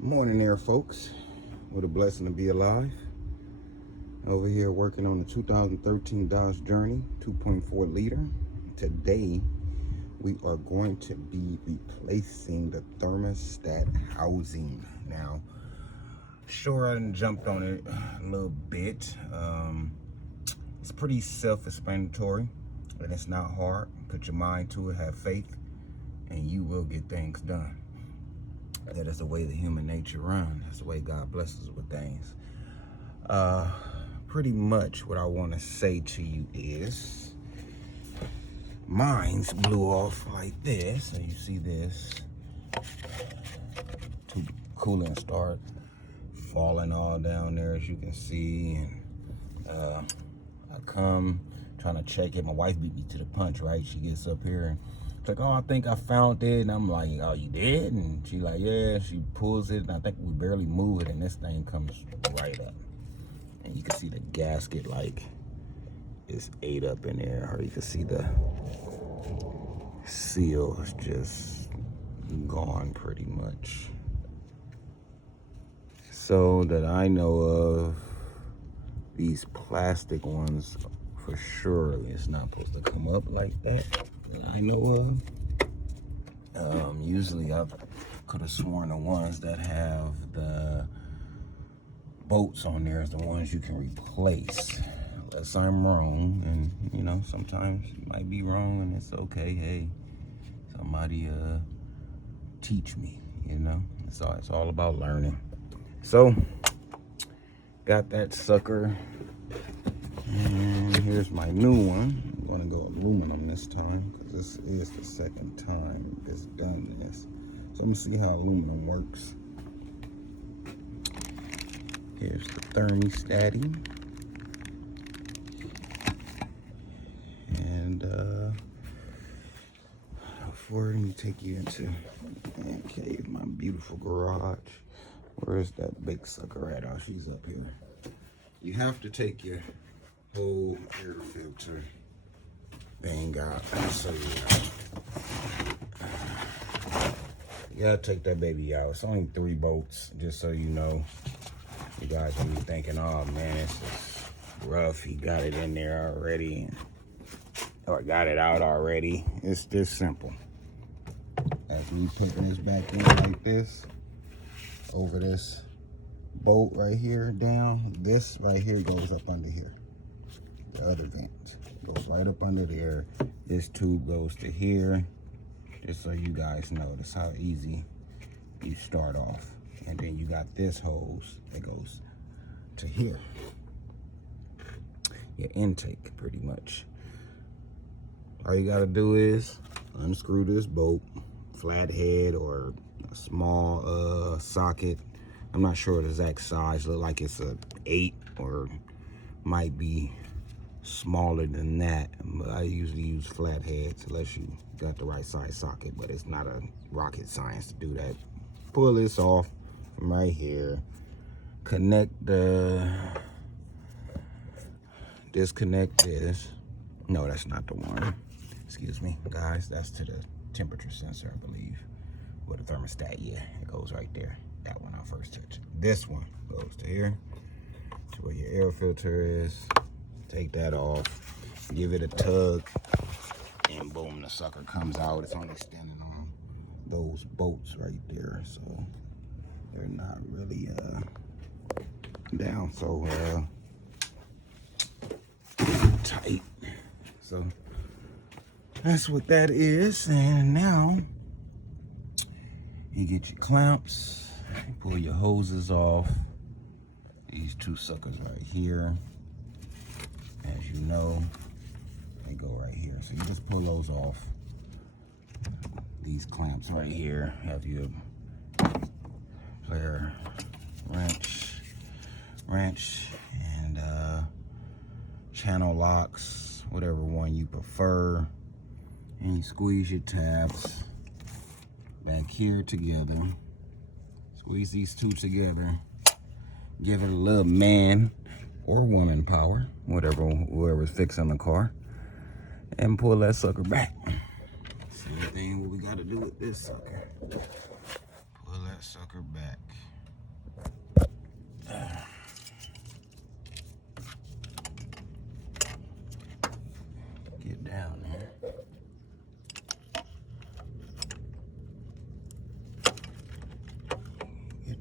Morning there, folks. What a blessing to be alive. Over here working on the 2013 Dodge Journey 2.4 liter. Today, we are going to be replacing the thermostat housing. Now, sure, I done jumped on it a little bit. It's pretty self-explanatory, and it's not hard. Put your mind to it, have faith, and you will get things done. That is the way the human nature runs. That's the way God blesses us with things. Pretty much what I want to say to you is, mine's blew off like this. So you see this, coolant start falling all down there, as you can see. And I come trying to check it. My wife beat me to the punch, right? She gets up here and it's like, oh, I think I found it. And I'm like, oh, you did? And she like, yeah. She pulls it, and I think we barely move it, and this thing comes right up. And you can see the gasket like it's ate up in there, or you can see the seal is just gone pretty much. So that I know of, these plastic ones, for sure, it's not supposed to come up like that I know of. Usually I could have sworn the ones that have the bolts on there is the ones you can replace, unless I'm wrong. And you know, sometimes you might be wrong, and it's okay. Hey, somebody teach me, you know. It's all about learning. So got that sucker, and here's my new one. I'm gonna go aluminum this time, because this is the second time it's done this. So let me see how aluminum works. Here's the thermostat. And let me take you into my beautiful garage. Where's that big sucker at? Oh, she's up here. You have to take your whole air filter thing out. I'll show you that. You gotta take that baby out. It's only 3 bolts, just so you know. You guys will be thinking, oh man, it's just rough. He got it in there already, or got it out already. It's just simple. As me putting this back in like this, over this bolt right here down, this right here goes up under here. The other vent goes right up under there. This tube goes to here, just so you guys know. That's how easy you start off. And then you got this hose that goes to here, your intake, pretty much. All you gotta do is unscrew this bolt, flathead or a small socket. I'm not sure the exact size. Look like it's a 8, or might be smaller than that. But I usually use flatheads unless you got the right size socket, but it's not a rocket science to do that. Pull this off from right here. Disconnect this. No, that's not the one. Excuse me, guys. That's to the temperature sensor, I believe. With the thermostat, yeah, it goes right there. That one I first touched. This one goes to here, to where your air filter is. Take that off, give it a tug, and boom, the sucker comes out. It's only standing on those bolts right there, so they're not really down so tight. So that's what that is. And now you get your clamps, you pull your hoses off. These 2 suckers right here, as you know, they go right here. So you just pull those off. These clamps right here have your player wrench and channel locks, whatever one you prefer. And you squeeze your tabs back here together. Squeeze these 2 together. Give it a little man or woman power, whoever's fixing the car, and pull that sucker back. Same thing what we gotta do with this sucker. Pull that sucker back.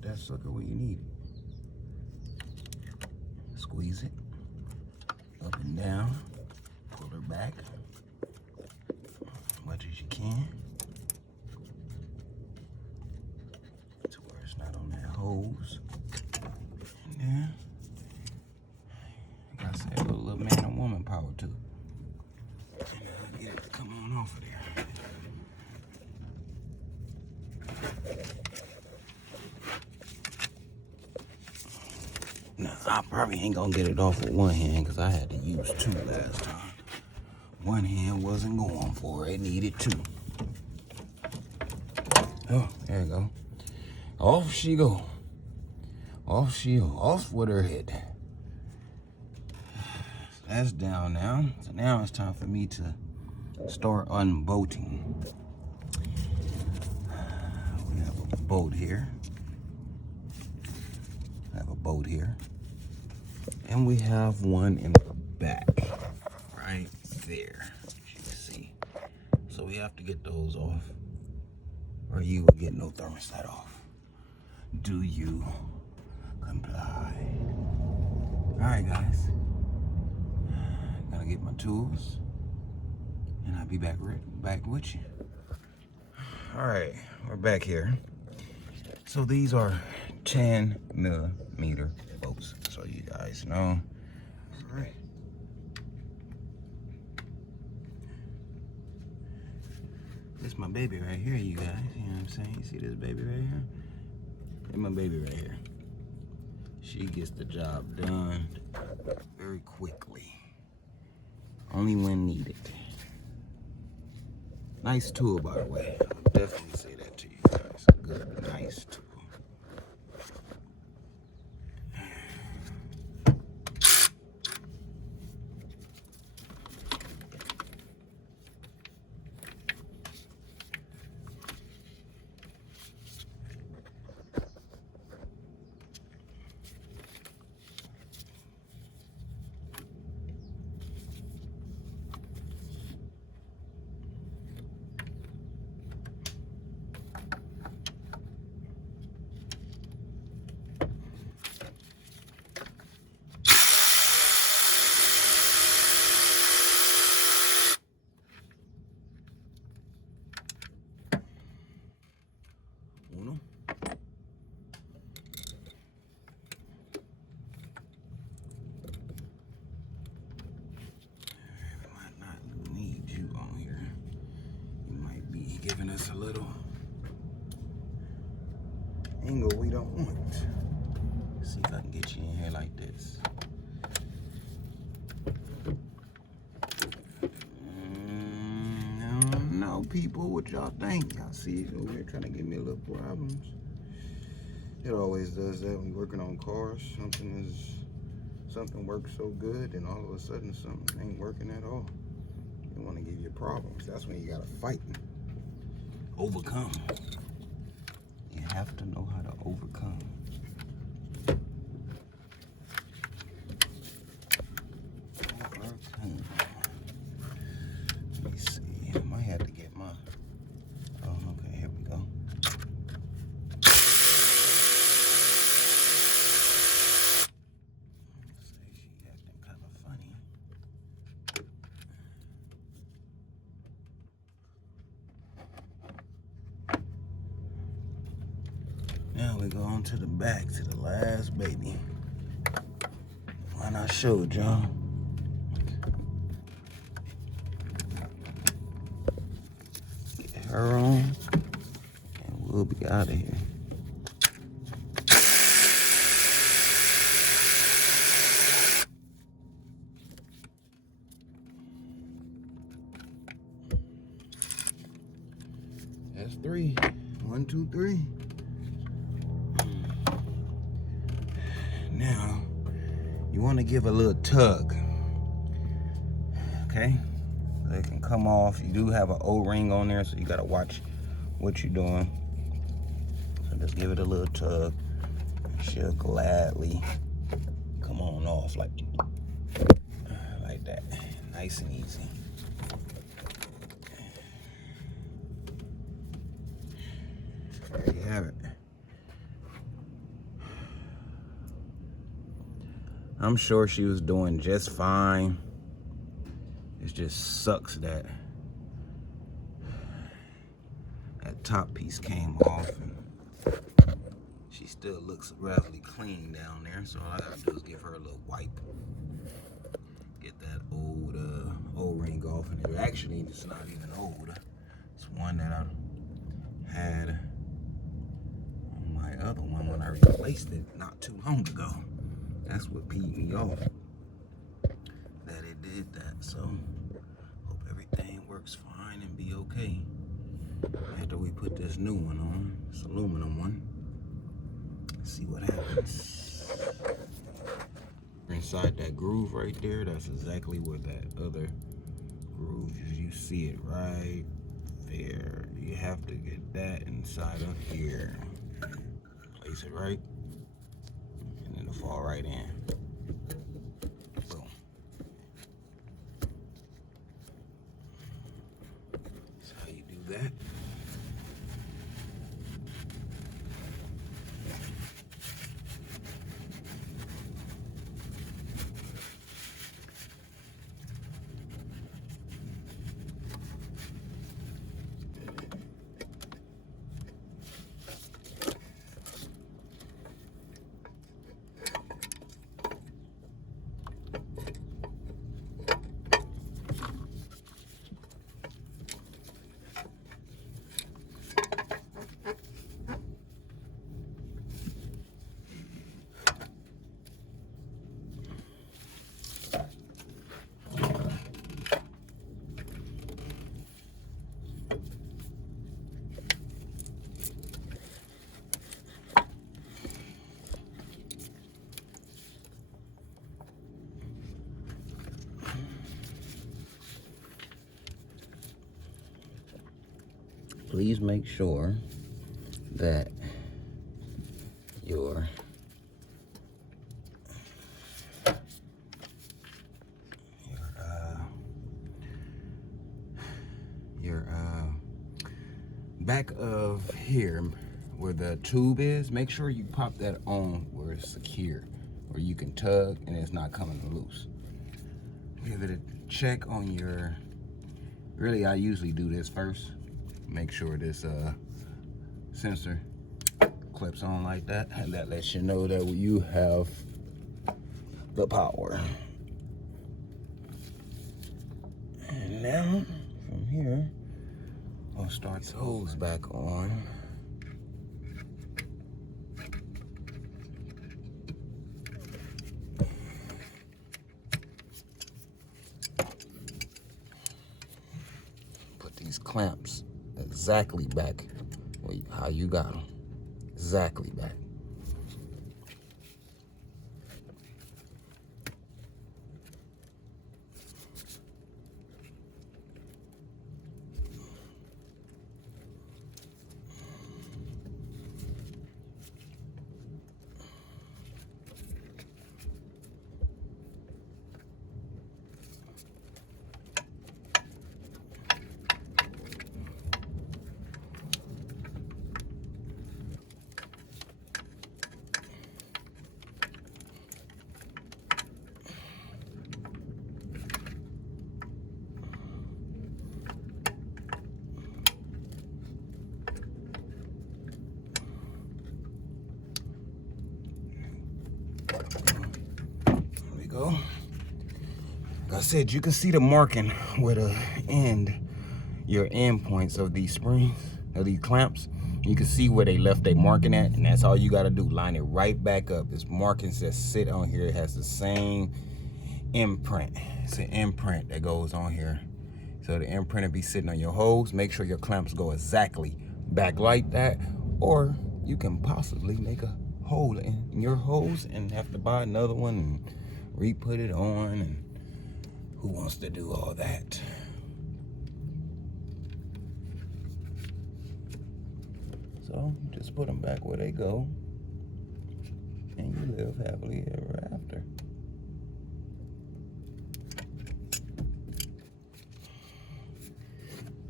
that sucker where you need it. Squeeze it up and down. Pull her back as much as you can to where it's not on that hose. And then, like I said, a little man and woman power to it. And get it to come on off of there. Now, I probably ain't gonna get it off with one hand because I had to use two last time. One hand wasn't going for it. It needed two. Oh, there you go. Off she go. Off she go. Off with her head. So that's down now. So now it's time for me to start unbolting. We have a bolt here. I have a bolt here. And we have one in the back. Right there. As you can see. So we have to get those off. Or you will get no thermostat off. Do you comply? Alright guys. Gotta get my tools. And I'll be back with you. Alright, we're back here. So these are 10 millimeter bolts, so you guys know. Alright. This is my baby right here, you guys. You know what I'm saying? You see this baby right here? It's my baby right here. She gets the job done very quickly. Only when needed. Nice tool, by the way. I'll definitely say that to you guys. A good, nice tool. Uno. We might not need you on here. You might be giving us a little angle we don't want. See if I can get you in here like this. I don't know, people, what y'all think? Y'all see it over here trying to give me a little problems. It always does that when you're working on cars. Something works so good, and all of a sudden something ain't working at all. They want to give you problems. That's when you gotta fight and overcome. You have to know how to overcome. Let me see. I might have to get my. Oh, okay. Here we go. Now we go on to the back, to the last baby. One I showed y'all. Get her on, and we'll be out of here. That's 3. 1, 2, 3. Now, you want to give a little tug, okay? They can come off. You do have an O-ring on there, so you got to watch what you're doing. So just give it a little tug. She'll gladly come on off like that. Nice and easy. There you have it. I'm sure she was doing just fine. It just sucks that that top piece came off, and she still looks relatively clean down there. So all I gotta do is give her a little wipe, get that old O-ring off. And it actually, it's not even old. It's one that I had on my other one when I replaced it not too long ago. That's what peed me off, that it did that. So hope everything works fine and be okay after we put this new one on, this aluminum one. See what happens. Inside that groove right there, that's exactly where that other groove is. You see it right there. You have to get that inside of here. Place it right, and it'll fall right in. Boom. That's how you do that. Please make sure that your back of here where the tube is, make sure you pop that on where it's secure, where you can tug and it's not coming loose. Give it a check on your, really I usually do this first. Make sure this sensor clips on like that, and that lets you know that you have the power. And now from here, I'll start the hose back on. Put these clamps exactly back how you got them. Exactly back. Go. Like I said, you can see the marking where the your end points of these springs, of these clamps. You can see where they left their marking at, and that's all you got to do. Line it right back up. This marking says sit on here. It has the same imprint. It's an imprint that goes on here. So the imprint will be sitting on your hose. Make sure your clamps go exactly back like that, or you can possibly make a hole in your hose and have to buy another one and re-put it on, and who wants to do all that? So just put them back where they go, and you live happily ever after.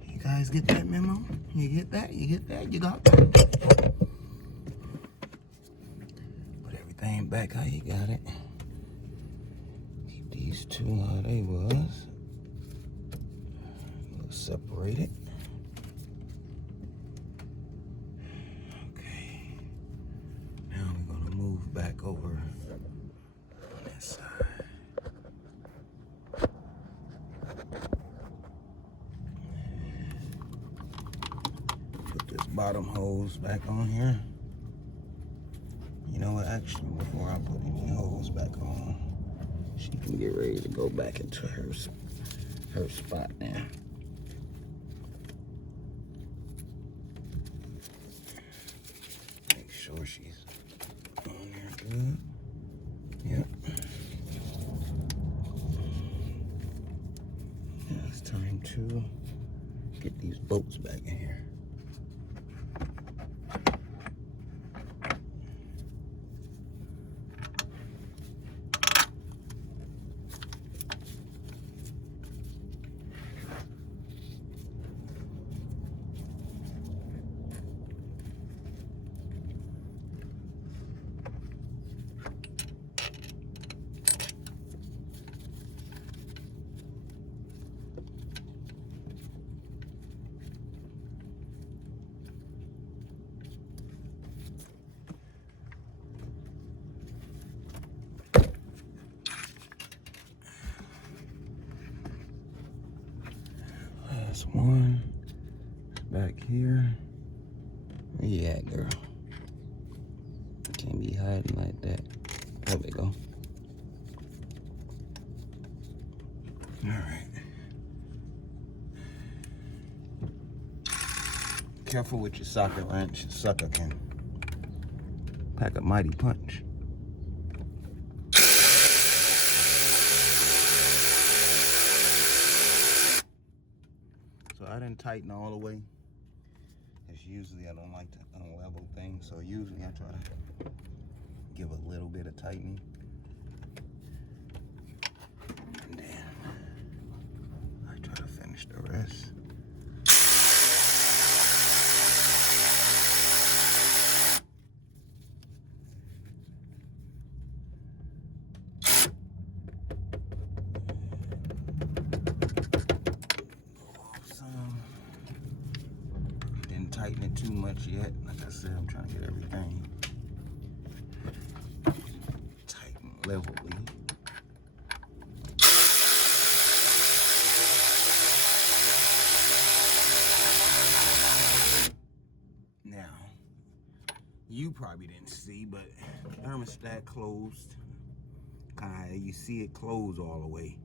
You guys get that memo? You get that? You get that? You got that? Put everything back how you got it. these two how they was. A little separated. Okay. Now we're gonna move back over on that side. Put this bottom hose back on here. You know what, actually, before I put any hose back on, she can get ready to go back into her spot now. Make sure she's on there good. Yep. Now it's time to get these bolts back in here. Last one back here. Where you at, girl? Can't be hiding like that. There we go. All right. Careful with your socket wrench. The sucker can pack a mighty punch. So I didn't tighten all the way. Because usually I don't like to unlevel things. So usually I try to give a little bit of tightening. And then I try to finish the rest. Tighten it too much yet. Like I said, I'm trying to get everything tightened levelly. Now, you probably didn't see, but thermostat closed. Kind of, you see it close all the way.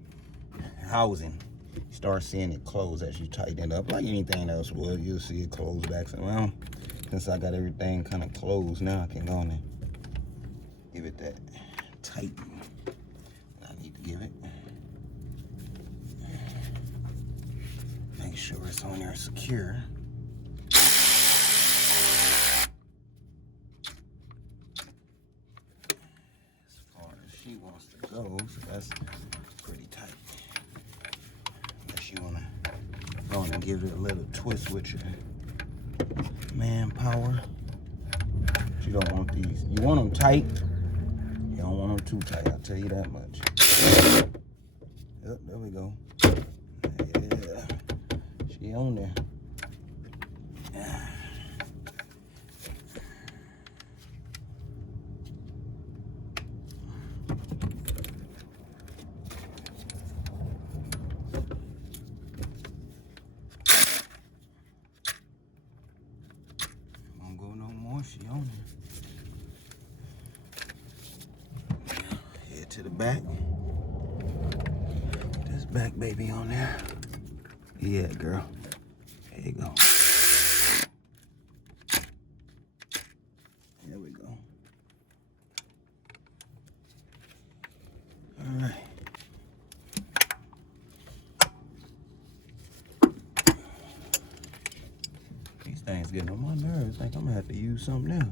Housing. You start seeing it close as you tighten it up, like anything else would. You'll see it close back. So, well, since I got everything kind of closed now, I can go on and give it that tighten that I need to give it. Make sure it's on there secure. As far as she wants to go, so that's pretty tight. You want to go on and give it a little twist with your manpower. You don't want these. You want them tight. You don't want them too tight. I'll tell you that much. Yep, there we go. Yeah, she on there. She on there. Head to the back. This back baby on there. Yeah, girl. There you go. There we go. All right. These things getting on my nerves. I think I'm gonna have to use something else.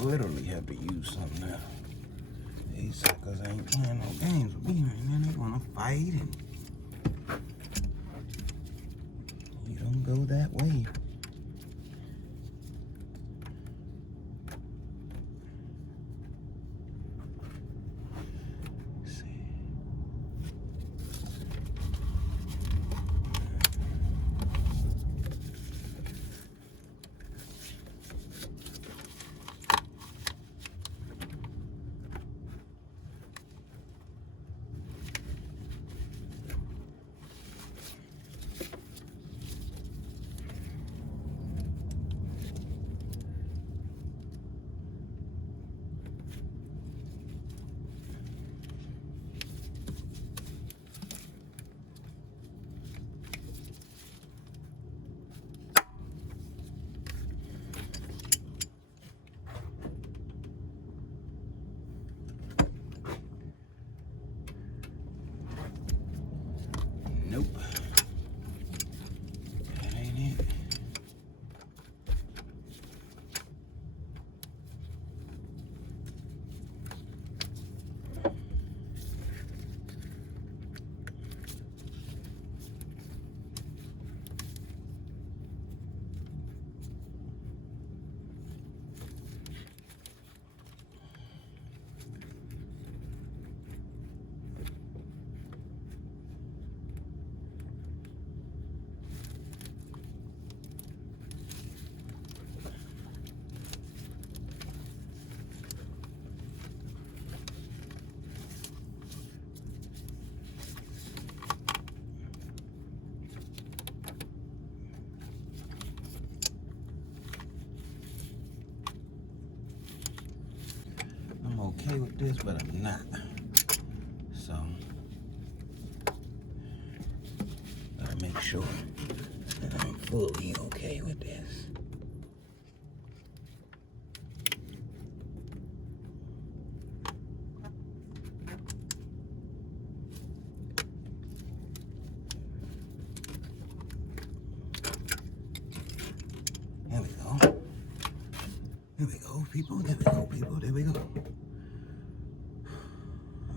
Literally have to use something else. These suckers ain't playing no games with me, and then they wanna fight, and you don't go that way. this, but I'm not. So, gotta make sure that I'm fully okay with this. There we go. There we go, people. There we go, people. There we go.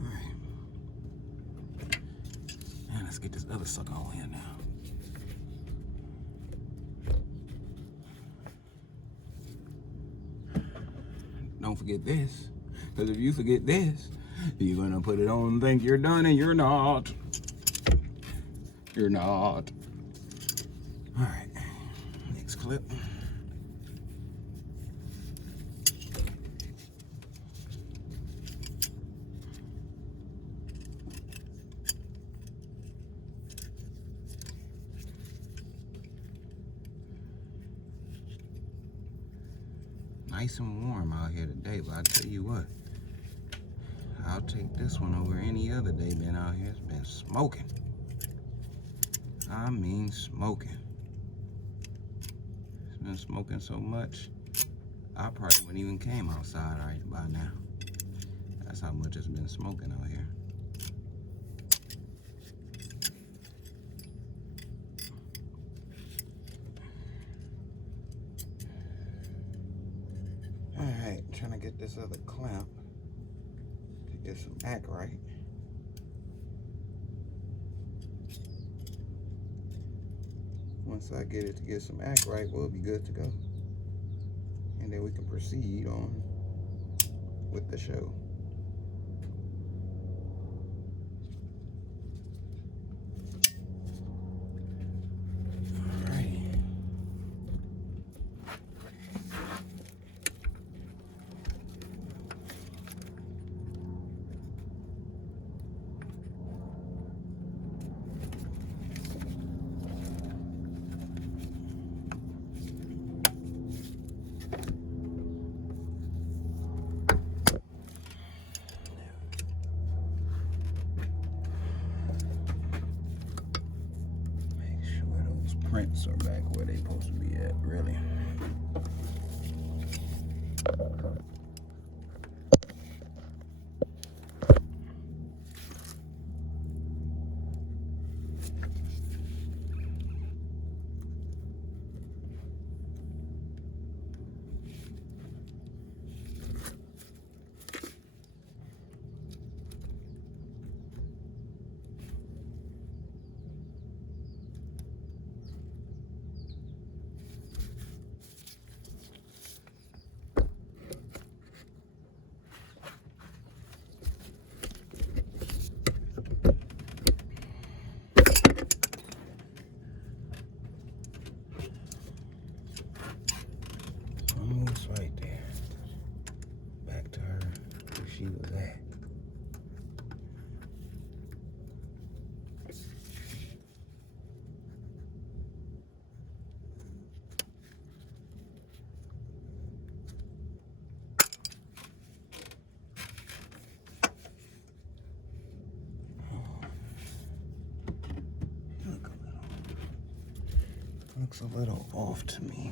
Alright. And let's get this other sucker on here now. Don't forget this. Because if you forget this, you're going to put it on and think you're done, and you're not. You're not. Alright. Next clip. Nice and warm out here today, but I tell you what, I'll take this one over any other day been out here. It's been smoking. I mean smoking. It's been smoking so much, I probably wouldn't even came outside right by now. That's how much it's been smoking out here. Alright, trying to get this other clamp to get some act right. Once I get it to get some act right, we'll be good to go. And then we can proceed on with the show. Prints are back where they supposed to be at, really. Almost right there. Back to her where she was at. Looks a little off to me.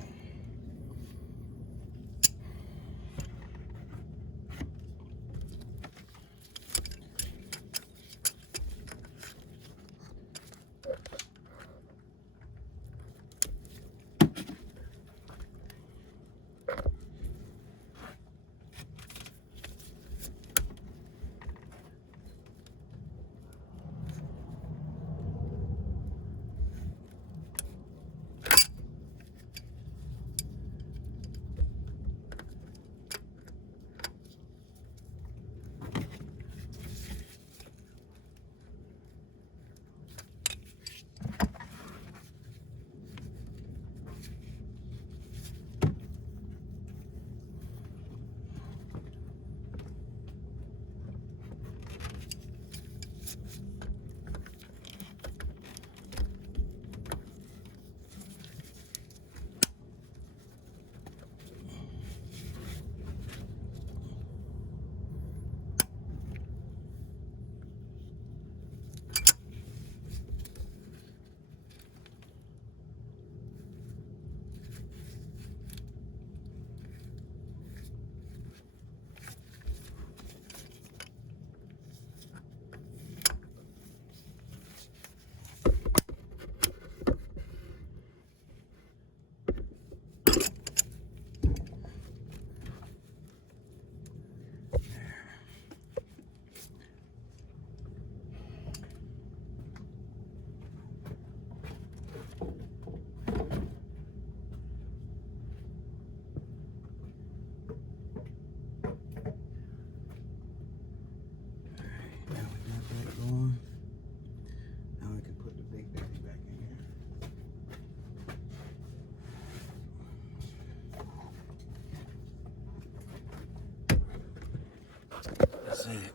said,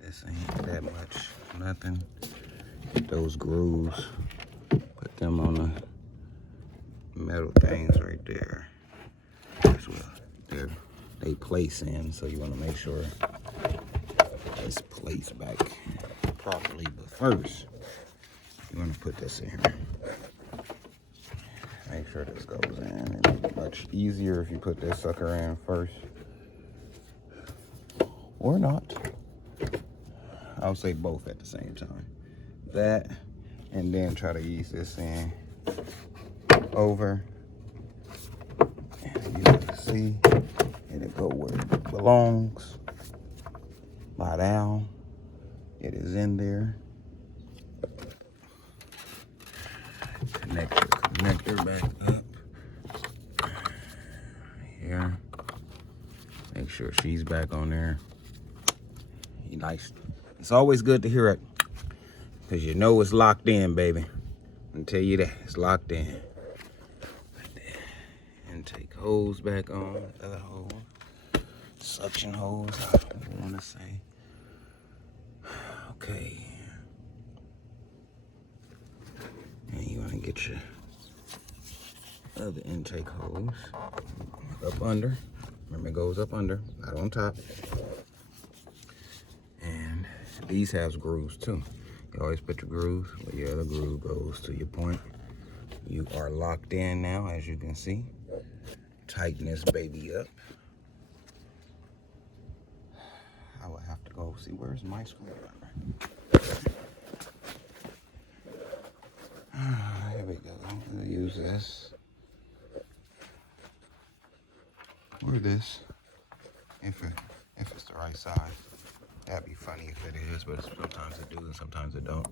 this ain't that much, nothing. Get those grooves, put them on the metal things right there. That's where they place in, so you want to make sure it's placed back properly. But first, you want to put this in here. Make sure this goes in. It'll be much easier if you put this sucker in first. Or not. I'll say both at the same time. That, and then try to ease this in over. And you can see it'll go where it belongs. Lie down. It is in there. Connect your connector back up. Here. Make sure she's back on there. Nice. It's always good to hear it, because you know it's locked in, baby. I can tell you that. It's locked in. Intake hose back on. Other hose. Suction hose, I want to say. Okay. And you want to get your other intake hose up under. Remember, it goes up under, not on top. And these have grooves too. You always put your grooves where your other groove goes to your point. You are locked in now, as you can see. Tighten this baby up. I would have to go see, where's my screwdriver? Here we go. I'm gonna use this. Or this, if it's the right size. That'd be funny if it is, but sometimes it do and sometimes it don't.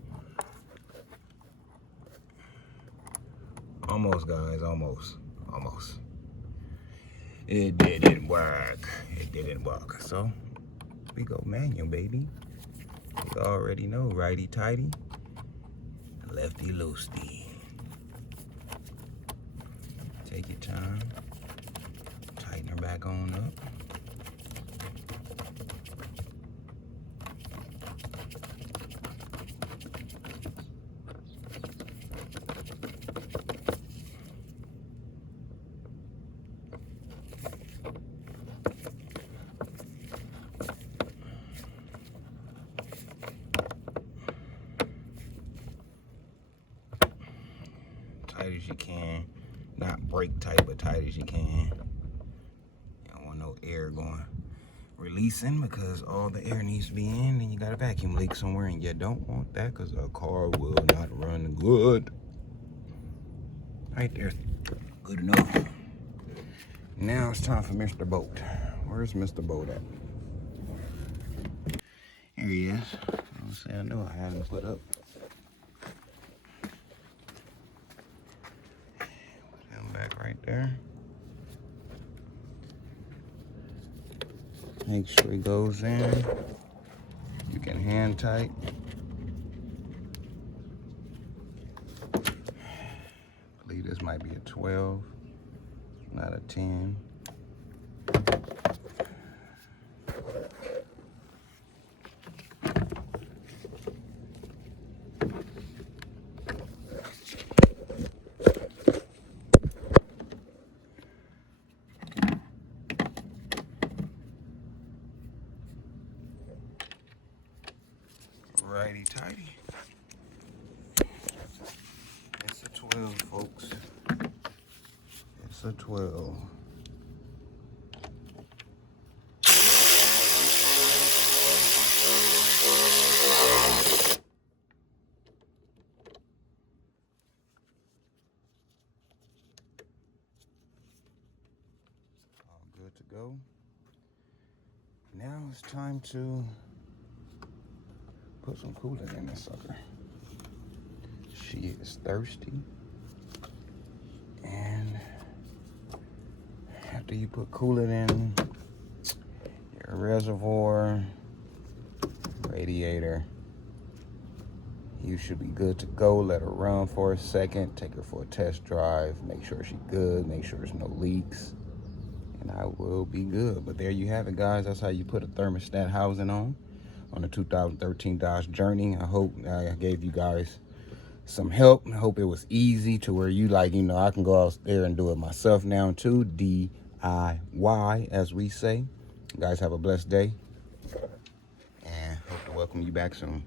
Almost, guys, almost. It didn't work. It didn't work. So we go manual, baby. You already know, righty tighty, lefty loosey. Take your time. Tighten her back on up. Tight as you can. Not break tight, but tight as you can. No air going releasing, because all the air needs to be in, and you got a vacuum leak somewhere, and you don't want that, because a car will not run good. Right there, good enough. Now it's time for Mr. Boat. Where's Mr. Boat at? Here he is. I know I had him put up. Put him back right there. Make sure he goes in. You can hand tight. I believe this might be a 12, not a 10. Righty tighty. It's a 12, folks. It's a 12. All good to go. Now it's time to put some coolant in this sucker. She is thirsty. And after you put coolant in your reservoir, radiator, you should be good to go. Let her run for a second. Take her for a test drive. Make sure she's good. Make sure there's no leaks. and I will be good. But there you have it, guys. That's how you put a thermostat housing on a 2013 Dodge Journey. I hope I gave you guys some help. I hope it was easy to where you like, I can go out there and do it myself now too. DIY, as we say. You guys have a blessed day, and hope to welcome you back soon.